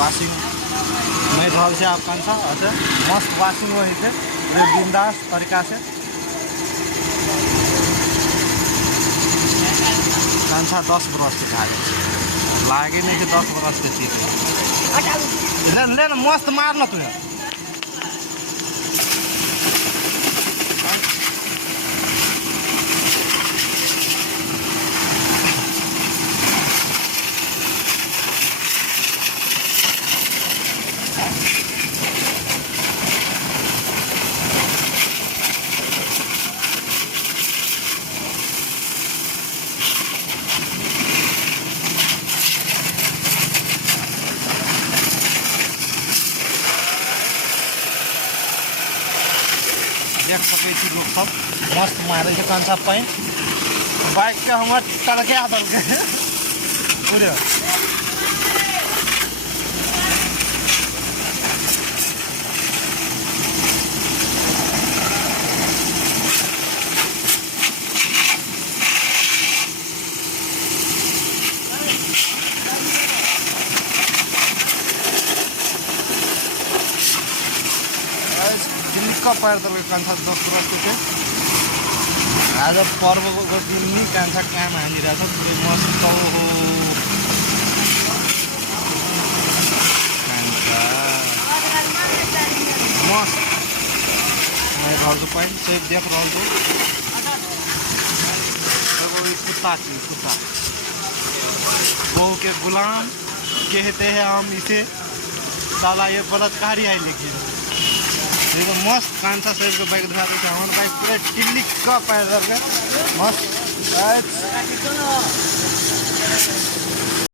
washing नहीं रहल से आप कंसा अच्छा मस्त वाशिंग हो थे ये बिंदास तरीका से कंसा 10 बरस के खा लागे नहीं कि 10 बरस के चीज ले ना मस्त मारना तू देख सकै छी लोग सब मस्त मारे छै कंसा पाइन बाइक के हमर टरका दलके पूरे पैर दल कान्छा 10 बरसको थियो आज पर्वको दिन नि कान्छा काम हानिरहेको छ पुरै मस्त हो कान्छा मस्त मैं रहल पाइन सेफ देख रहल छौ एगो कुत्ता छी कुत्ता बहू के गुलाम कहते हैं हम इसे साला ये बलात्कारी है लेकिन ये तो मस्त कांसा साहब के बाइक दिखा देते हमारे बाइक पूरा टिल्ली का पैर मस्त